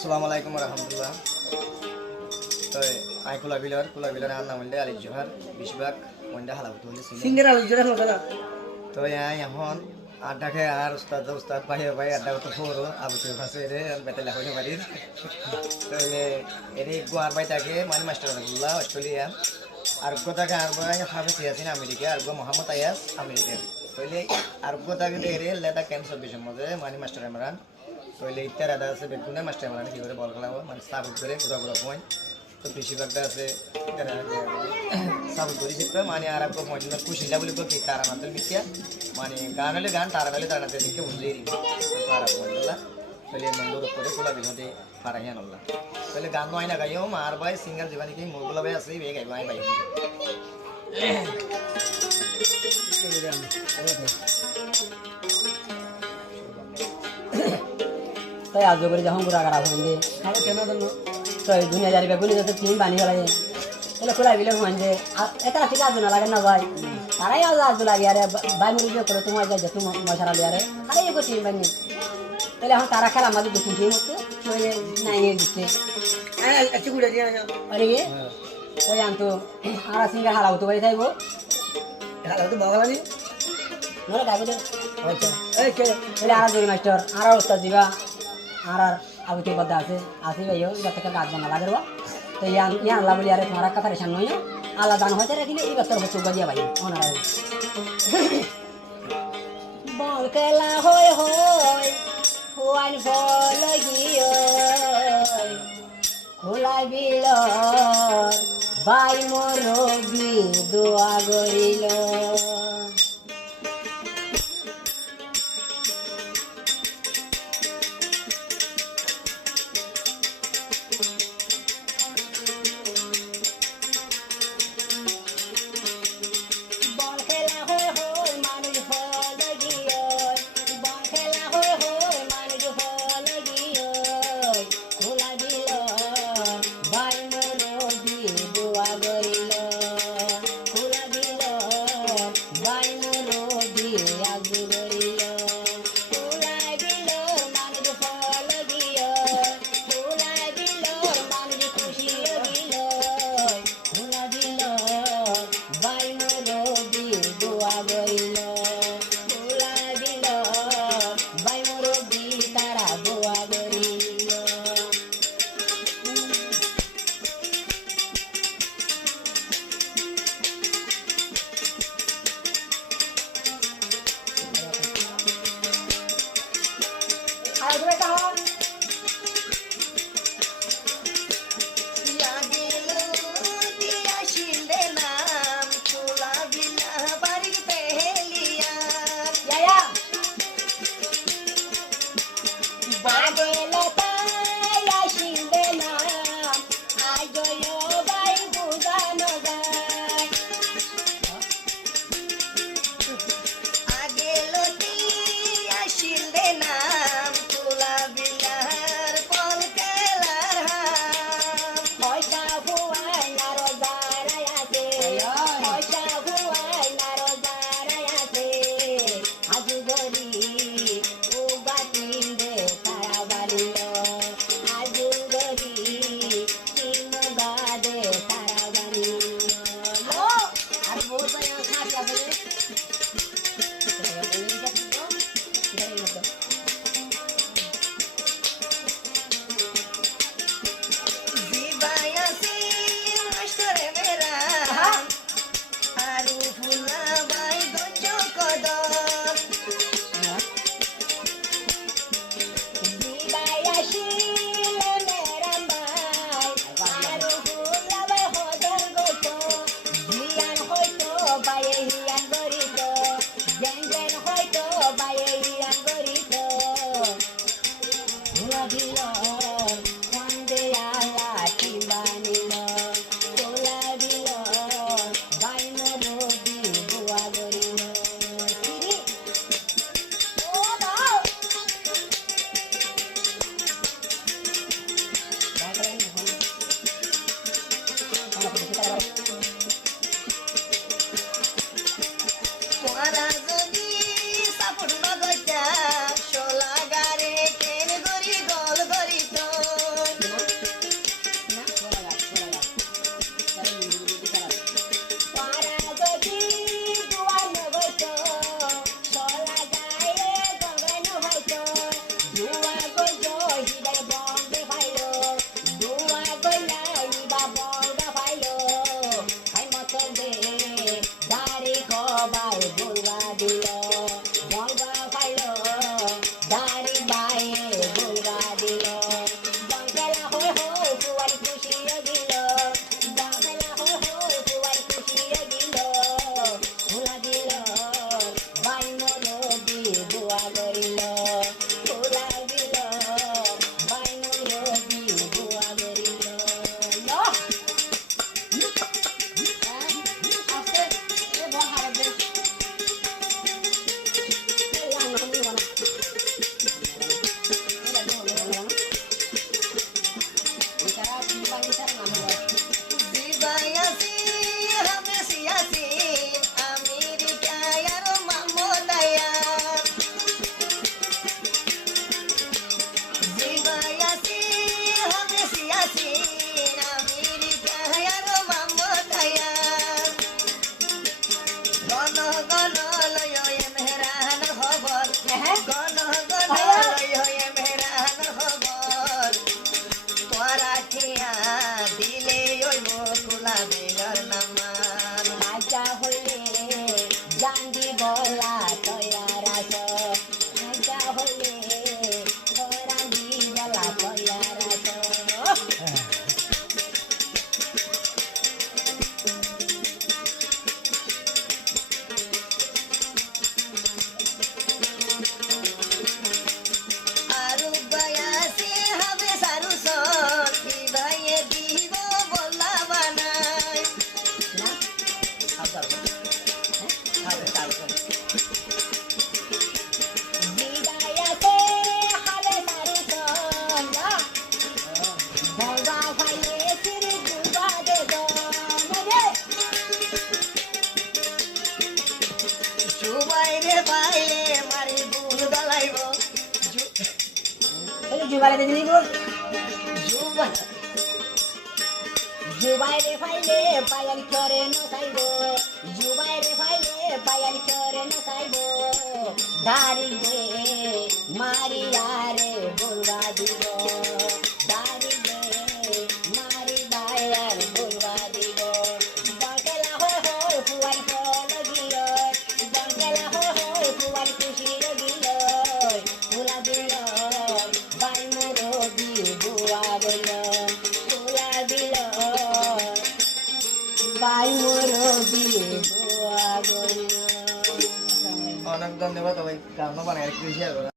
আসসালামু আলাইকুম রহমতুল্লাহ। তো আই কুলা বিলার আর নাম হইলে আলিফ জোহার বেশিরভাগ মন্ডা হালাবত হইলে সিঙ্গের আলু জোড়া হলো দাদা তো এখন আড্ডা খায় আর উস্তাদ ভাই আড্ডা করতে ফোরো আবুতের কাছে রে বেতে লাগাইতে পারি। তো এরে গোয়ার ভাই তাকে মানে মাস্টার আবদুল্লাহ অ্যাকচুয়ালি আর গোটাকে আর ভাই হাফিজ ইয়াসিন আমেরিকা আর গো মোহাম্মদ আয়াস আমেরিকা তইলে আর গোটাকে এরে লেদা ক্যান্সার বিষয় মধ্যে মানে মাস্টার ইমরান তইলে ইত্যার আদা আছে বেগুনে মাস্টার ইমরান কি করে বল খেলাবো মানে সাপোর্ট করে ঘুরা পয়েন্ট তো বেশিরভাগটা আছে সাপোর্ট করি শিখতে মানে আর আপনার পয়েন্ট কুশিলা বলে কি তারা মাত্র মিথ্যা মানে গান হলে গান তারা হলে তারা দেখে বুঝলেই পারা পয়েন্টলা তাহলে মন্দর উপরে খোলা বিনোদে পারাইয়া নল্লা তাহলে গান নয় না গাইও আর ভাই সিঙ্গার জীবনে কি মোগুলা ভাই আছে বে গাইব আই ভাই তাই আজ করে যখন পুরা খারাপ হইলে খাবে কেন জন্য তো দুনিয়া জারি বেগুনি যত তিন পানি লাগে এলে খোলা বিলে হইছে এটা ঠিক আছে না লাগে না ভাই তারাই আজ লাগে আরে ভাই মুড়ি যে করে তোমার যা তুমি মশারা লিয়া রে আরে এগো তিন পানি তাহলে এখন তারা খেলা আমাদের দুটো টিম হচ্ছে তো নাই দিচ্ছে আচ্ছা গুড়া দিয়া আরে ওই আনতো আর সিঙ্গার হারাও তো বাড়ি থাকবো হারাও তো বাগালানি নরে গাইবো দে আচ্ছা এই কে এলে আর জরি মাস্টার আর ওস্তাদ দিবা আর আবু তে বদা আছে আসি ভাইও যত টাকা গাছ বানা লাগরবা তো ইয়ান আল্লাহ বলি আরে তোমার কথা রেশন নয় আল্লাহ দান হইতে রাখিলে এই বছর হচ্ছে গদিয়া ভাই ওনারা বল খেলা হয় ওয়ান ফল গিয়ে খোলা বিল বাই মরবি দোয়া গরিল সাপোর্ট নগরটা শোলা গারে কেন গরি গল গরি বলে দিদি বল জুবাই জুবাই রে ফাইলে পায়ালি করে নসাইবো জুবাই রে ফাইলে পায়ালি করে নসাইবো দাড়ি দে মারিয়া রে বলবা দিব দাড়ি দে মারি দায়ার বলবা দিব দঙ্কেলা হয় ফুয়ারি ফল গিয়ে দঙ্কেলা হয় ফুয়ারি খুশি গিয়ে ফুলা দিল বাই মুরবি বুয়া বল ফুলা দিল বাই মুরবি বুয়া বল অনেক ধন্যবাদ, সবাই গানও বানাই শেয়ার করা।